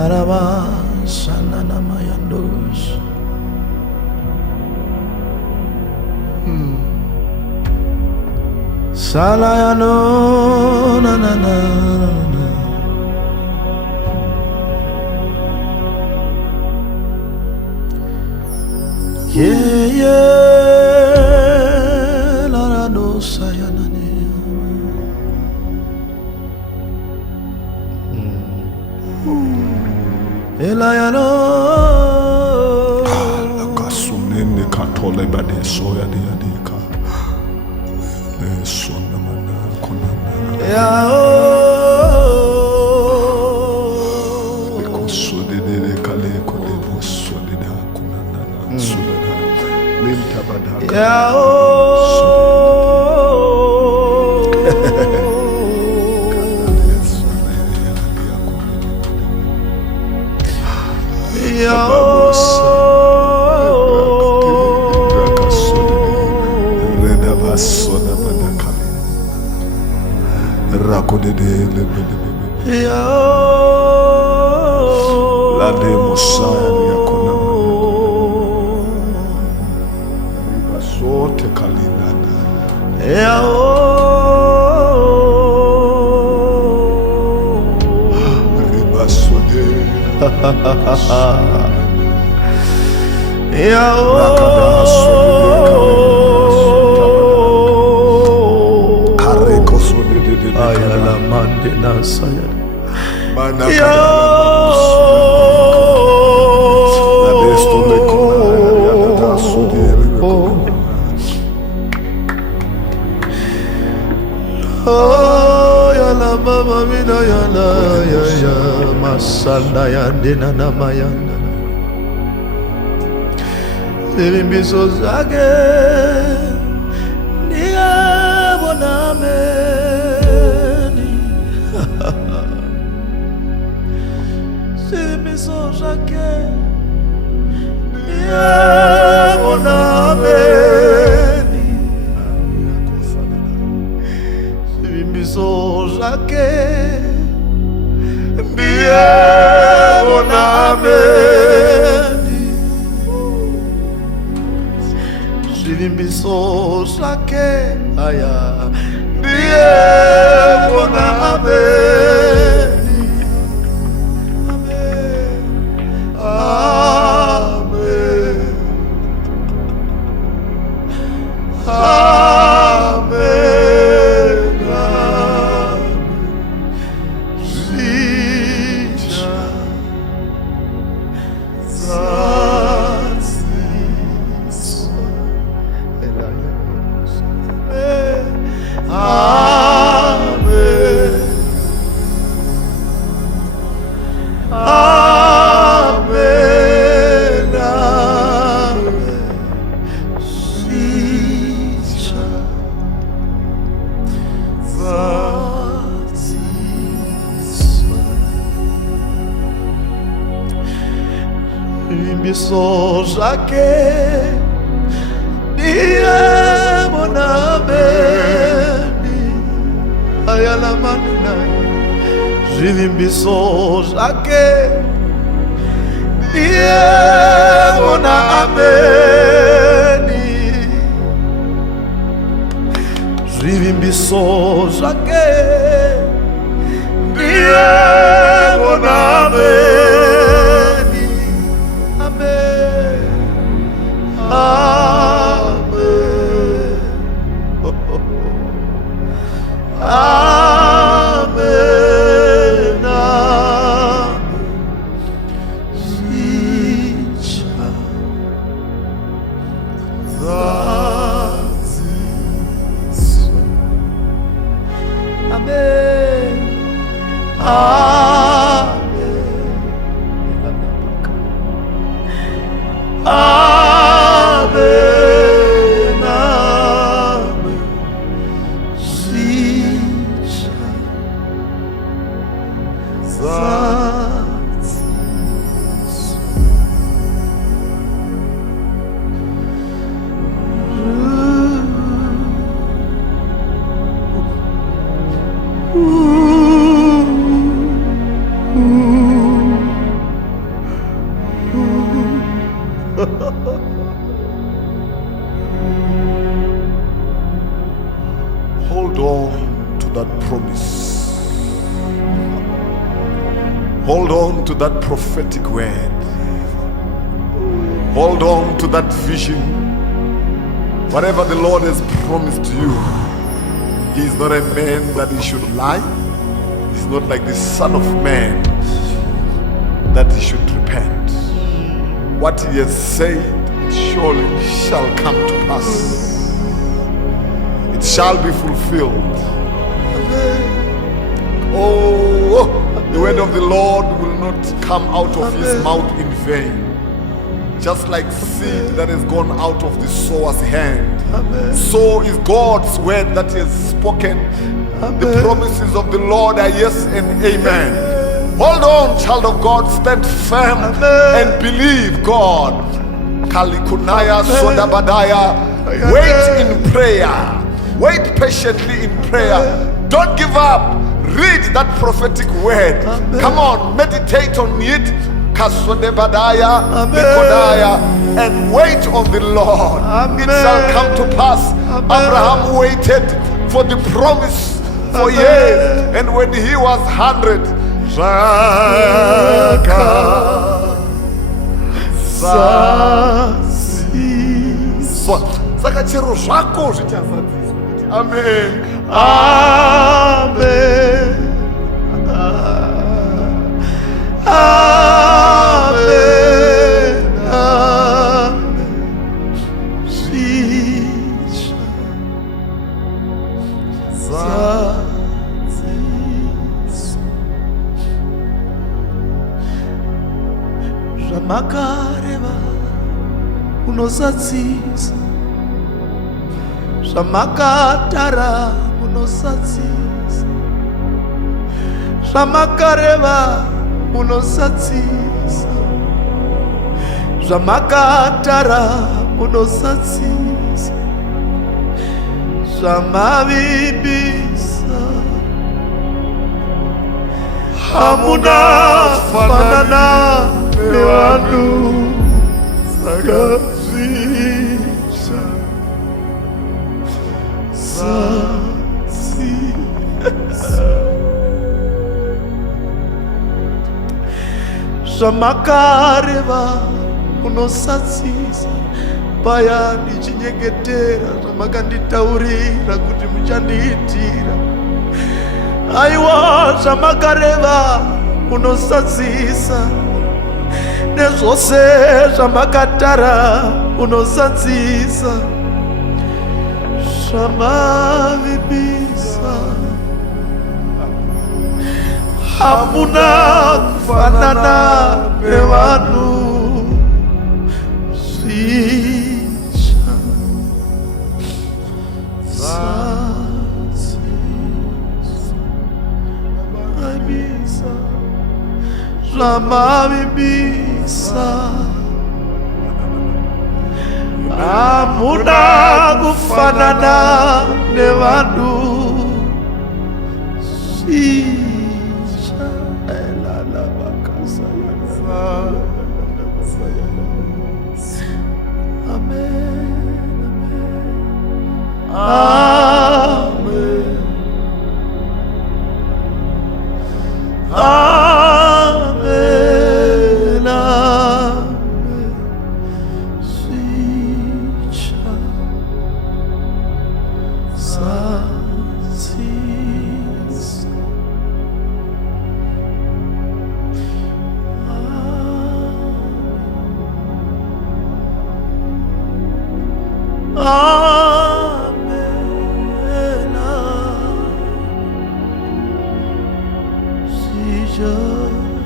Laraba sanana mayandos. Salayano na na na na. Yeah yeah larado sayanane. Elayano. Lakasunene katole bade soya dia dika. Sona mana konana. Yao. Ekosode de kale kole bosode da konana sulana. Linta badaka. Yao. Ayala mandena saya. Oh yala mama mina yala ya ya masanda yandena namayanda. Elimbiso zake niye bonameni. Elimbiso zake niye bonameni. Elimbiso zake niye bonameni. Limbiso zake aya ndiye Bwana ameni. Amen. Amen. Amen. Zisha Limbiso zake ndiye bonameni. Ayala manina zilimbiso zake ndiye bonameni. Zilimbiso zake ndiye bonameni. Amen. Amen. Zicha Hold on to that promise. Hold on to that prophetic word. Hold on to that vision. Whatever the Lord has promised you, He is not a man that He should lie. He's not like the Son of Man that He should repent. What He has said, it surely shall come to pass. It shall be fulfilled. Oh, the word of the Lord will not come out of His mouth in vain. Just like seed that has gone out of the sower's hand, so is God's word that He has spoken. The promises of the Lord are yes and amen. Hold on, child of God, stand firm and believe God. Kalikunaya Sodabadaya. Wait in prayer. Wait patiently in prayer. Don't give up. Read that prophetic word. Come on, meditate on it. Kasodebadaya, Bekodaya, and wait on the Lord. It shall come to pass. Abraham waited for the promise for years, and when he was 100, saka chero zvako zvichazadziswa. Amen. Amen. Amen. Amen. Zvamakareva unosatsisa, zvamakatara unosatsisa, zvamakareva unosatsisa, zvamakatara unosatsisa, zvamavimbisa. Hamuna fanana nevanhu sakazvisha satsisa. Zvamakareva unosatsisa, paya ndichinyengetera zvamakanditaurira kuti muchandiitira. Aiwa, zvamakareva unosatsisa, nezvose zvamakatara unosatsisa, zvamavimbisa. Hamuna kufanana nevanhu zvisha zvatsisa, zvamavimbisa. Hamuna kufanana nevanhu zvisha. Amen. Amen. Amen. Sweet satis. Amen. Amen.